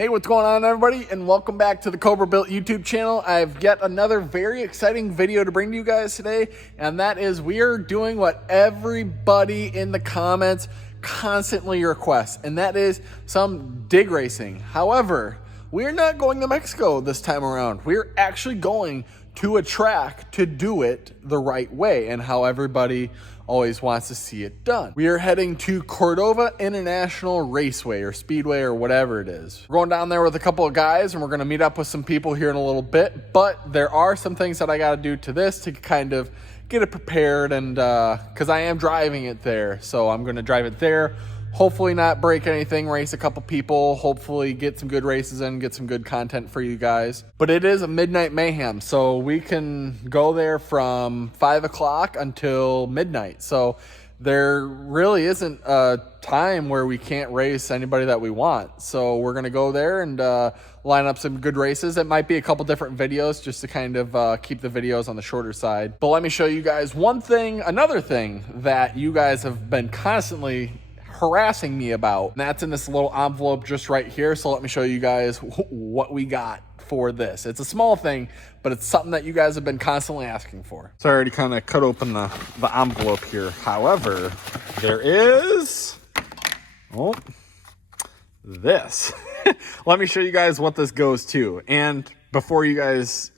Hey, what's going on, everybody, and welcome back to the Cobra Built YouTube channel. I have yet another very exciting video to bring to you guys today, and that is we are doing what everybody in the comments constantly requests, and that is some dig racing. However, we're not going to Mexico this time around. We're actually going to a track to do it the right way and how everybody always wants to see it done. We are heading to Cordova International Raceway or Speedway or whatever it is. We're going down there with a couple of guys and we're gonna meet up with some people here in a little bit, but there are some things that I gotta do to this to kind of get it prepared, and because I am driving it there. So I'm gonna drive it there, hopefully not break anything, race a couple people, hopefully get some good races in, get some good content for you guys. But it is a midnight mayhem, so we can go there from 5 o'clock until midnight. So there really isn't a time where we can't race anybody that we want. So we're gonna go there and line up some good races. It might be a couple different videos just to kind of keep the videos on the shorter side. But let me show you guys another thing that you guys have been constantly harassing me about, and that's in this little envelope just right here. So let me show you guys what we got for this. It's a small thing, but it's something that you guys have been constantly asking for. So I already kind of cut open the envelope here. However, there is this. Let me show you guys what this goes to. And before you guys,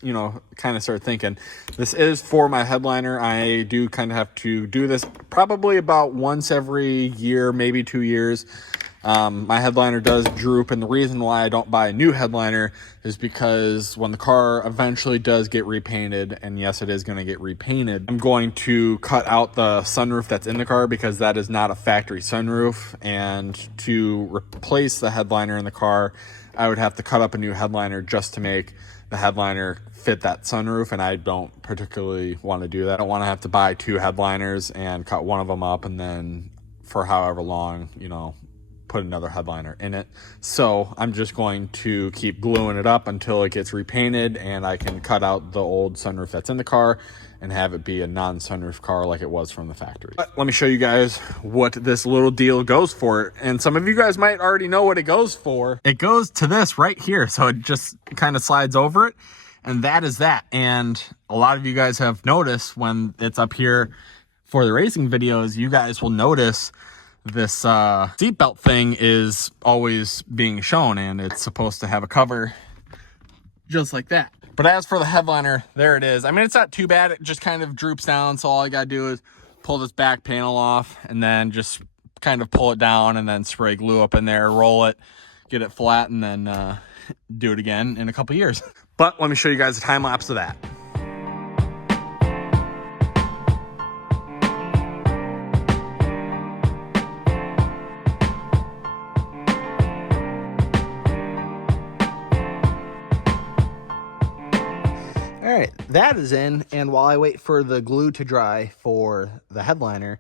kind of start thinking, this is for my headliner. I do kind of have to do this probably about once every year, maybe 2 years. My headliner does droop, and the reason why I don't buy a new headliner is because when the car eventually does get repainted, and yes, it is going to get repainted, I'm going to cut out the sunroof that's in the car because that is not a factory sunroof. And to replace the headliner in the car, I would have to cut up a new headliner just to make the headliner fit that sunroof, and I don't particularly want to do that. I don't want to have to buy 2 headliners and cut one of them up and then for however long, put another headliner in it. So I'm just going to keep gluing it up until it gets repainted and I can cut out the old sunroof that's in the car and have it be a non-sunroof car like it was from the factory. But let me show you guys what this little deal goes for. And some of you guys might already know what it goes for. It goes to this right here. So it just kind of slides over it, and that is that. And a lot of you guys have noticed when it's up here for the racing videos, you guys will notice this seatbelt thing is always being shown, and it's supposed to have a cover just like that. But as for the headliner, there it is. I mean, it's not too bad. It just kind of droops down. So all I gotta do is pull this back panel off and then just kind of pull it down and then spray glue up in there, roll it, get it flat, and then do it again in a couple years. But let me show you guys a time lapse of that. All right, that is in, and while I wait for the glue to dry for the headliner,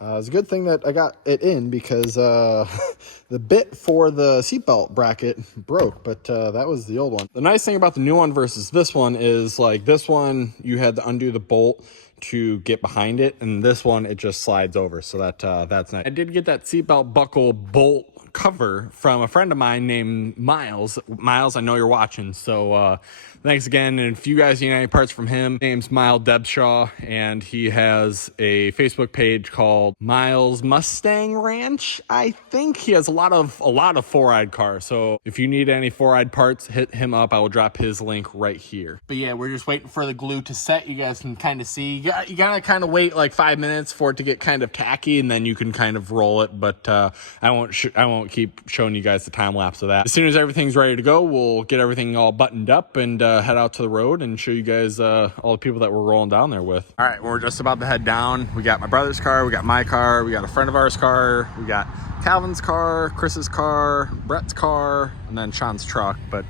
it's a good thing that I got it in because the bit for the seatbelt bracket broke, but that was the old one. The nice thing about the new one versus this one is, like, this one, you had to undo the bolt to get behind it, and this one, it just slides over, so that's nice. I did get that seatbelt buckle bolt cover from a friend of mine named Miles. Miles, I know you're watching, so thanks again. And if you guys need any parts from him, name's Miles Debshaw, and he has a Facebook page called Miles Mustang Ranch. I think he has a lot of 4-eyed cars, so if you need any 4-eyed parts, hit him up. I will drop his link right here. But yeah, we're just waiting for the glue to set. You guys can kind of see, you gotta kind of wait like 5 minutes for it to get kind of tacky, and then you can kind of roll it. But I won't keep showing you guys the time lapse of that. As soon as everything's ready to go, we'll get everything all buttoned up and head out to the road and show you guys all the people that we're rolling down there with. All right, we're just about to head down. We got my brother's car, we got my car, we got a friend of ours car, we got Calvin's car, Chris's car, Brett's car, and then Sean's truck. But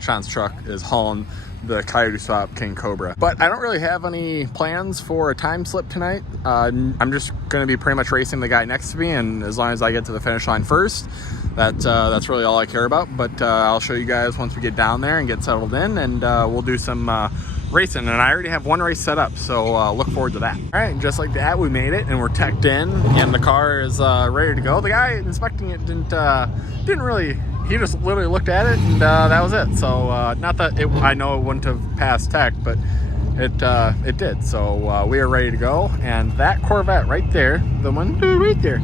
Sean's truck is hauling the Coyote Swap King Cobra. But I don't really have any plans for a time slip tonight. I'm just going to be pretty much racing the guy next to me, and as long as I get to the finish line first, that's really all I care about. But I'll show you guys once we get down there and get settled in, and we'll do some racing. And I already have one race set up, so look forward to that. All right, and just like that, we made it, and we're teched in, and the car is ready to go. The guy inspecting it didn't really he just literally looked at it, and that was it. So not that I know it wouldn't have passed tech, but it did. So we are ready to go. And that Corvette right there, the one right there,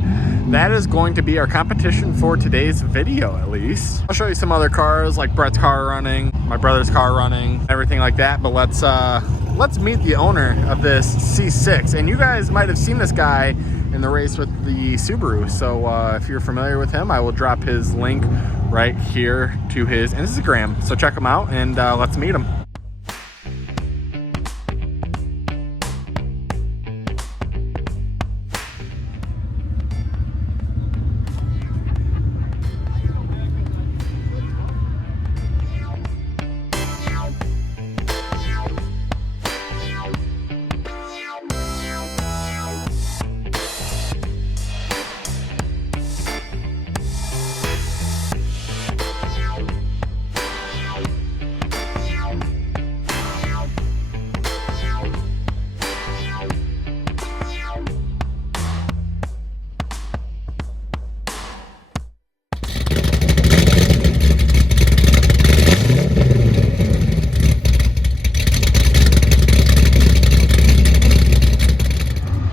that is going to be our competition for today's video, at least. I'll show you some other cars, like Brett's car running, my brother's car running, everything like that. But let's meet the owner of this C6. And you guys might have seen this guy in the race with the Subaru. So if you're familiar with him, I will drop his link right here to his Instagram. So check him out, and let's meet him.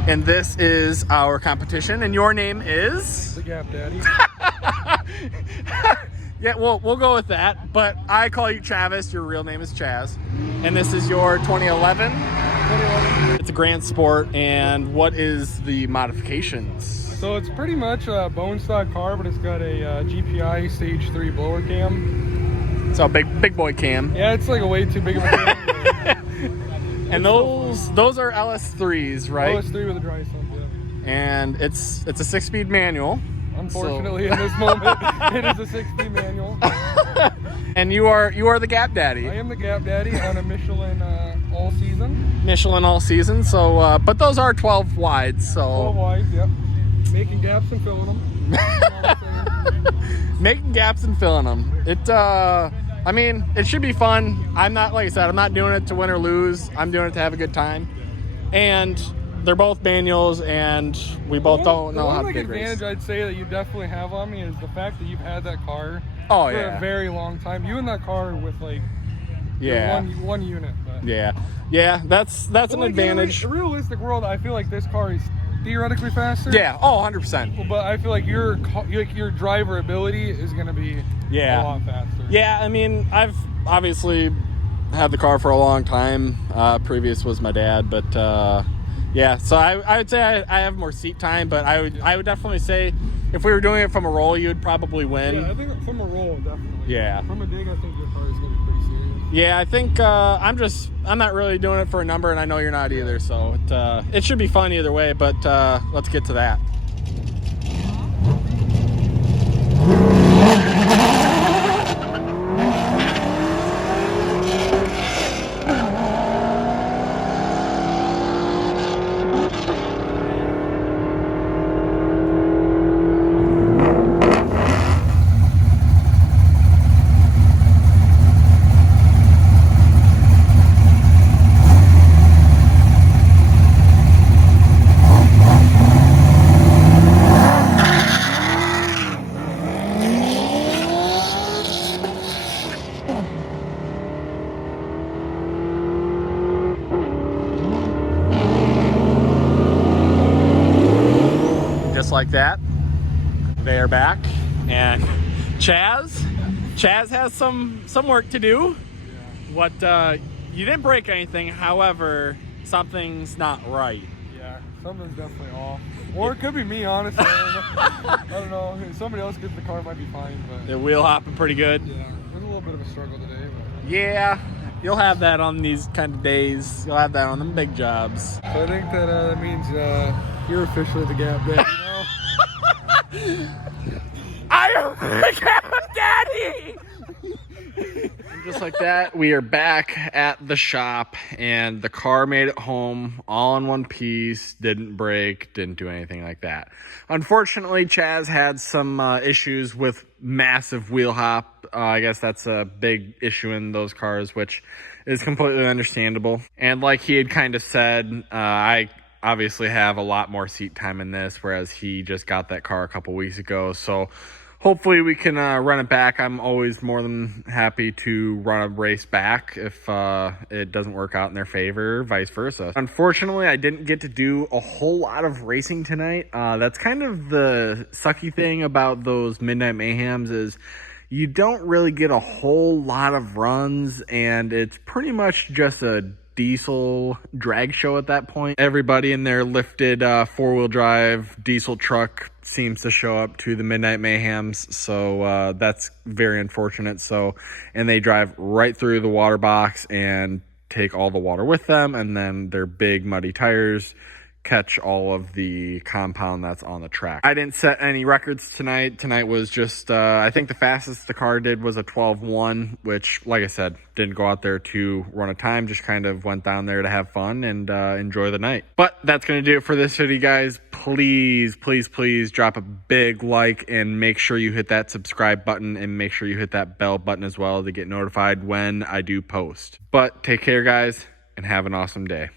And this is our competition, and your name is? The Gap Daddy. Yeah, well, we'll go with that, but I call you Travis. Your real name is Chaz. And this is your 2011? 2011. It's a GrandSport, and what is the modifications? So it's pretty much a bone stock car, but it's got a GPI Stage 3 blower cam. So big boy cam. Yeah, it's like a way too big of a cam. And those are LS3s, right? LS3 with a dry sump, yeah. And it's a 6-speed manual. Unfortunately, in this moment, it is a 6-speed manual. And you are the Gap Daddy. I am the Gap Daddy on a Michelin all season. Michelin all season. So, but those are 12 wides. So 12 wide, yep. Making gaps and filling them. Making gaps and filling them. I mean, it should be fun. I'm not, like I said, I'm not doing it to win or lose. I'm doing it to have a good time. And they're both manuals, and we both don't know how to big race. The advantage I'd say that you definitely have on me is the fact that you've had that car for a very long time. You and that car with like one unit. But. Yeah, that's an advantage. In a realistic world, I feel like this car is theoretically faster. Yeah, 100%. But I feel like your driver ability is going to be a lot faster. Yeah, I mean, I've obviously had the car for a long time. Previous was my dad, but yeah. So I would say I have more seat time, but I would definitely say if we were doing it from a roll, you'd probably win. Yeah, I think from a roll, definitely. Yeah. From a dig, I think your car is going to be pretty serious. Yeah, I think I'm not really doing it for a number, and I know you're not either. So it should be fun either way. But let's get to that. Like that, they are back, and Chaz has some work to do. What you didn't break anything, however, something's not right. Yeah, something's definitely off, or it could be me, honestly. I don't know. If somebody else gets the car, might be fine, but the wheel hopping pretty good. Yeah, it was a little bit of a struggle today. But... Yeah, you'll have that on these kind of days. You'll have that on them big jobs. So I think that means you're officially the Gap Daddy. I am the Gap Daddy! And just like that, we are back at the shop, and the car made it home all in one piece, didn't break, didn't do anything like that. Unfortunately, Chaz had some issues with massive wheel hop. I guess that's a big issue in those cars, which is completely understandable. And like he had kind of said, I obviously have a lot more seat time in this, whereas he just got that car a couple weeks ago. So hopefully we can run it back. I'm always more than happy to run a race back if it doesn't work out in their favor, vice versa. Unfortunately, I didn't get to do a whole lot of racing tonight. That's kind of the sucky thing about those Midnight Mayhems is you don't really get a whole lot of runs, and it's pretty much just a diesel drag show at that point. Everybody in their lifted four-wheel drive diesel truck seems to show up to the Midnight Mayhems, so that's very unfortunate. So, and they drive right through the water box and take all the water with them, and then their big muddy tires catch all of the compound that's on the track. I didn't set any records tonight. Tonight was just, I think the fastest the car did was a 12.1, which, like I said, didn't go out there to run a time, just kind of went down there to have fun and enjoy the night. But that's going to do it for this video, guys. Please, please, please drop a big like and make sure you hit that subscribe button and make sure you hit that bell button as well to get notified when I do post. But take care, guys, and have an awesome day.